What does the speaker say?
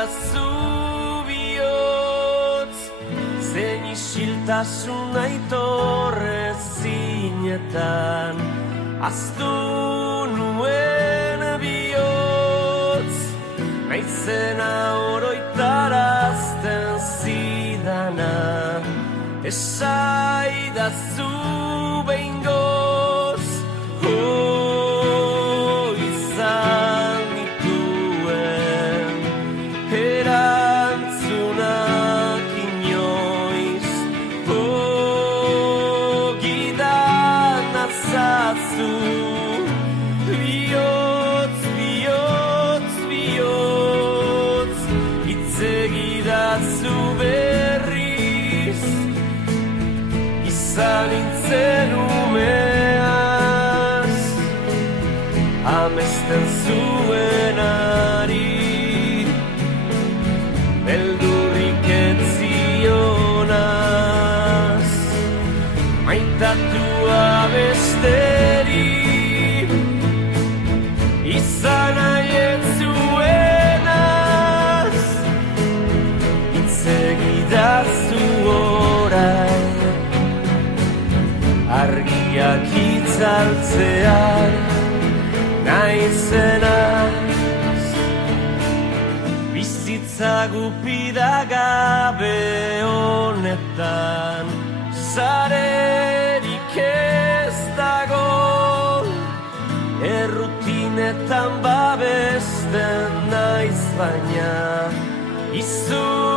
zaidazu bihotz, zein isiltasun aitorre zinetan, aztu nuen bihotz, naizena oroitarazten zidana, esaidazu behingoz, izan dituen erantzunak inoiz, gidan azazu, bihotz, bihotz, bihotz, itzegidazu berriz, izan nintzen umeaz, amesten zuenari, beldurrik etzionaz, maitatua besteri, izan nahiet zuenaz, itzegidazu orain, argiak itzaltzean naizenaz, bizitza gupida gabe honetan, zarerik ez dago, errutinetan babesten naiz baina, izu